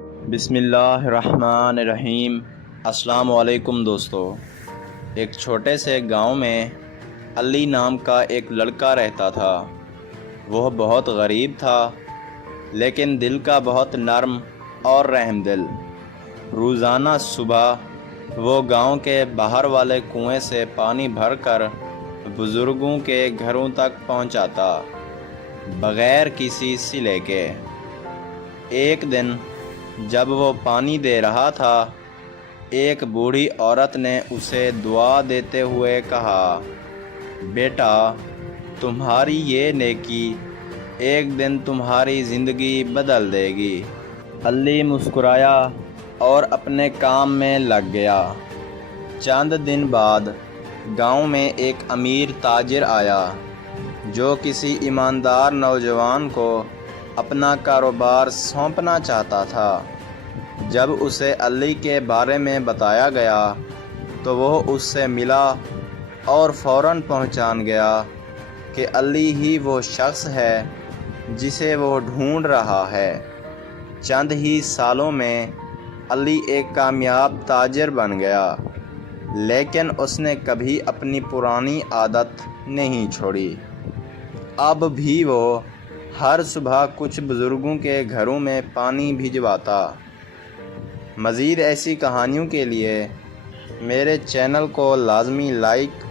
بسم اللہ الرحمن الرحیم۔ السلام علیکم دوستو۔ ایک چھوٹے سے گاؤں میں علی نام کا ایک لڑکا رہتا تھا۔ وہ بہت غریب تھا لیکن دل کا بہت نرم اور رحم دل۔ روزانہ صبح وہ گاؤں کے باہر والے کنویں سے پانی بھر کر بزرگوں کے گھروں تک پہنچاتا، بغیر کسی صلے کے۔ ایک دن جب وہ پانی دے رہا تھا، ایک بوڑھی عورت نے اسے دعا دیتے ہوئے کہا، بیٹا، تمہاری یہ نیکی ایک دن تمہاری زندگی بدل دے گی۔ علی مسکرایا اور اپنے کام میں لگ گیا۔ چند دن بعد گاؤں میں ایک امیر تاجر آیا جو کسی ایماندار نوجوان کو اپنا کاروبار سونپنا چاہتا تھا۔ جب اسے علی کے بارے میں بتایا گیا تو وہ اس سے ملا اور فوراً پہچان گیا کہ علی ہی وہ شخص ہے جسے وہ ڈھونڈ رہا ہے۔ چند ہی سالوں میں علی ایک کامیاب تاجر بن گیا، لیکن اس نے کبھی اپنی پرانی عادت نہیں چھوڑی۔ اب بھی وہ ہر صبح کچھ بزرگوں کے گھروں میں پانی بھجواتا۔ مزید ایسی کہانیوں کے لیے میرے چینل کو لازمی لائک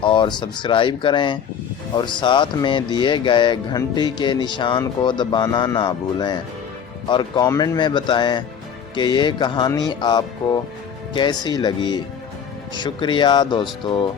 اور سبسکرائب کریں اور ساتھ میں دیے گئے گھنٹی کے نشان کو دبانا نہ بھولیں، اور کامنٹ میں بتائیں کہ یہ کہانی آپ کو کیسی لگی۔ شکریہ دوستو۔